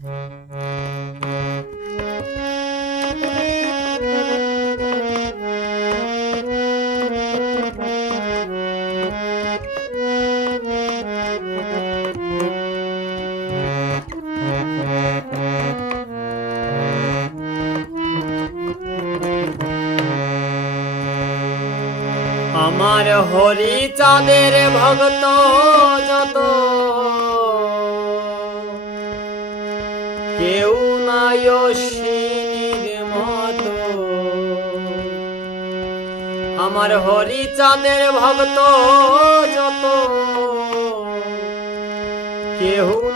আমার হরি চাঁদের ভক্ত যত কেউ অশ্বিনীর মতো। আমার হরি চাঁদের ভক্ত যত।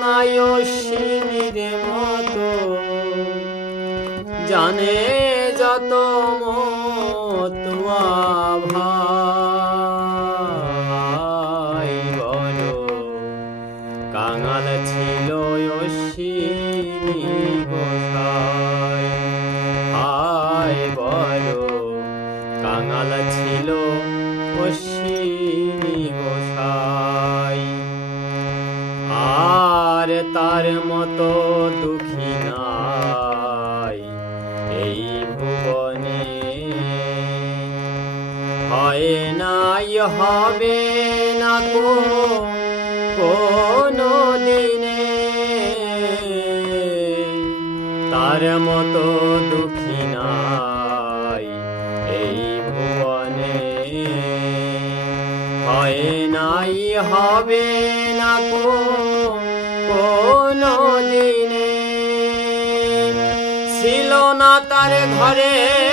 নাই অশ্বিনীর মতো। জানে যত মতুয়া ছিল বলো, কাঙাল ছিল আর তার মতো দুঃখী নাই এই ভুবনে। হয় নাই, হবে না কোনো তার মতো দুঃখী নাই এই ভুবনে। হয় নাই, হবে না কোনো দিনে ছিল না তার ঘরের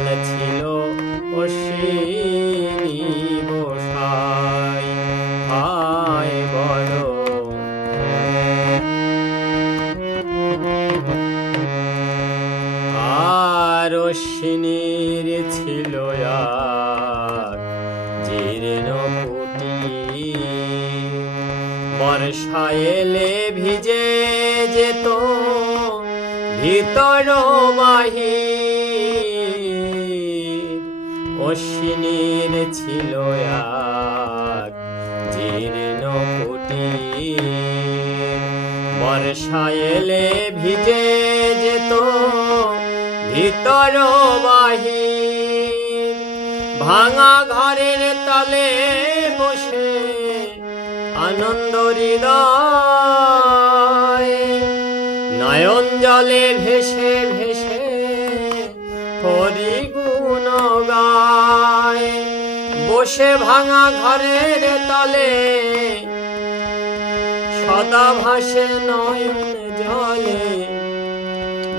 কাঙাল ছিল গোসাই হায় আর অশ্বিনীর ছিল এলে ভিজে যেত ভিতর বাহি অশ্বিনীর ছিল এক জীর্ণ কুটি। বর্ষা এলে ভিজে যেত ভিতর বাহি ভাঙা ঘরের তলে বসে আনন্দ হৃদয় বসে ভাঙা ঘরের তলে। সদা ভাসে নয়ন জলে।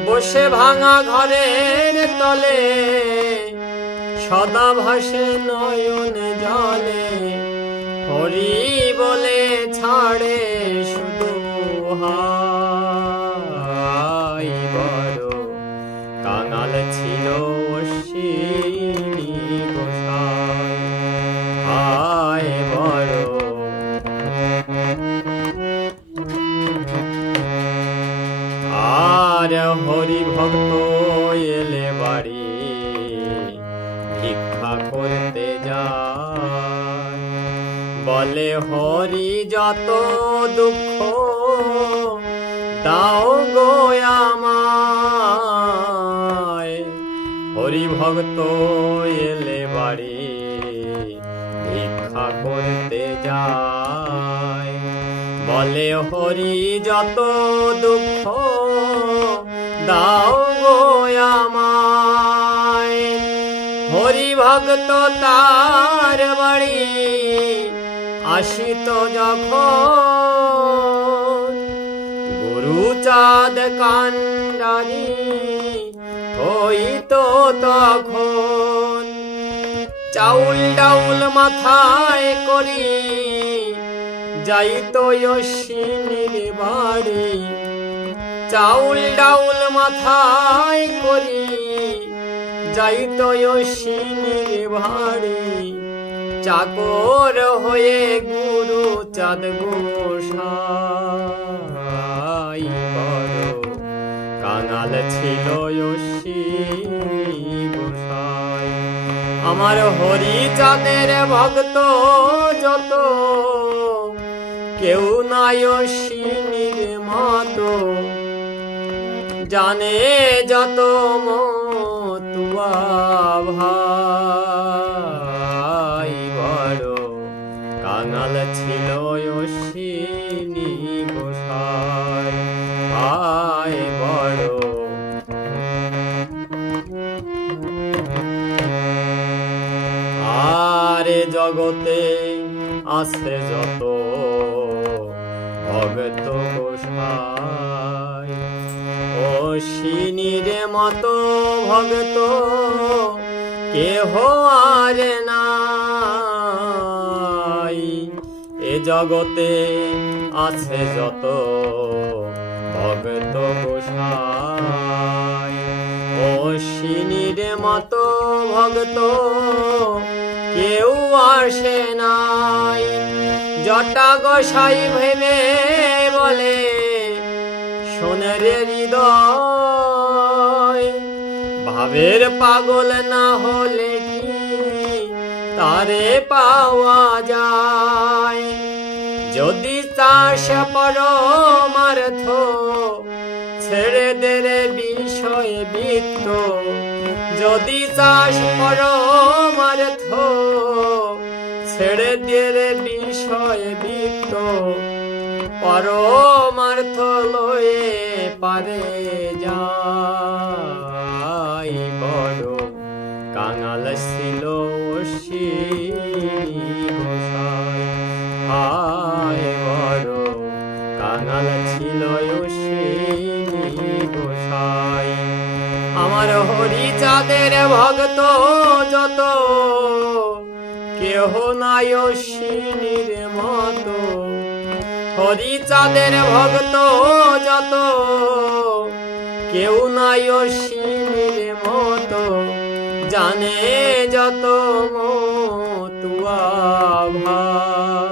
বসে ভাঙা ঘরের তলে। সদা ভাসে নয়ন জলে। হরি বলে ছাড়ে শুধু হাই বলে হরি, যত দুঃখ দাও গো আমায়। হরি ভক্ত এলে বাড়ি, ভিক্ষা করতে যায়। বলে হরি, যত দুঃখ দাও গো আমায়। হরি ভক্ত তার বাড়ি আসিত যখন গুরু চাঁদ কান্ডারি হইত তখন চাউল ডাউল মাথায় করি যাইত অশ্বিনীর বাড়ি। চাউল ডাউল মাথায় করি যাইত অশ্বিনীর ভারী চাকর হয়ে গুরু চাঁদ গোসাই বড়। কাঙাল ছিল গোসাই। আমার হরি চাঁদের ভক্ত যত। কেউ নাই অশ্বিনীর মতো জানে যত মতুয়া ভাই। ছিল অশ্বিনী গোসাই। ভাই বড়। আরে জগতে আছে যত ভগত গোসাই। অশ্বিনীর মতো ভগত কেহ আর নাই। জগতে আছে যত ভগত গোসাই। অশ্বিনীর মতো ভগত কেউ আসে নাই। জটা গোসাই ভেবে বলে, সোনের হৃদয়। ভাবের পাগল না হলে কি তারে পাওয়া যায়? চাষ পরমার্থ ছেড়ে দেরে বিষয় বৃত্ত। যদি চাষ পরমার্থ ছেড়ে দেরে বিষয় বৃত্ত। পরমার্থ লয়ে পারে যাই বড় কাঙাল ছিল অশ্বিনী। চাঁদের ভক্ত যত, কেহ নাই মতো। হরি চাঁদের ভক্ত যত কেউ নাই মতো। জানে যত মতুয়া ভাই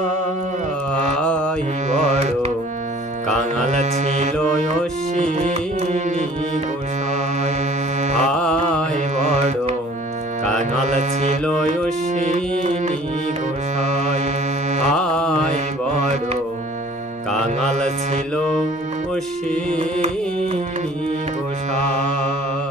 কাঙাল ছিল অশ্বিনী গোসাই। ভাই বড় কাঙাল ছিল অশ্বিনী গোসাই।